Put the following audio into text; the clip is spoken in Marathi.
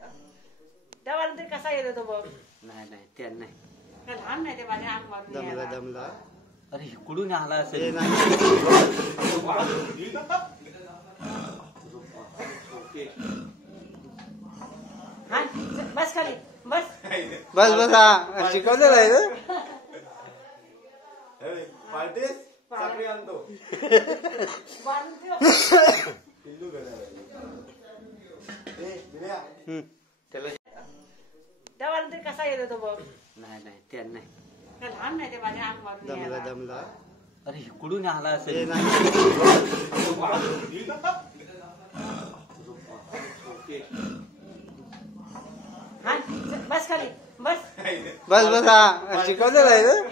त्यावर तरी कसा येतो तो बघ. नाही नाही त्या नाही काय लहान नाही ते माझ्या आग मारून दमला यायला. दमला अरे इकडून आला असेल हा बस खाली बस. बस बस हा शिकवलेलं आहे ना. साखळी आणतो बांधून ठेव. पिल्लू घड्याळ त्याला त्यावर तरी कसा येतो तो बघ. नाही नाही त्या नाही काय लहान नाही ते माझ्या आग मारून दमला यायला. दमला अरे इकडून आला असेल हा बस खाली बस. बस बस हा शिकवलेलं आहे ना.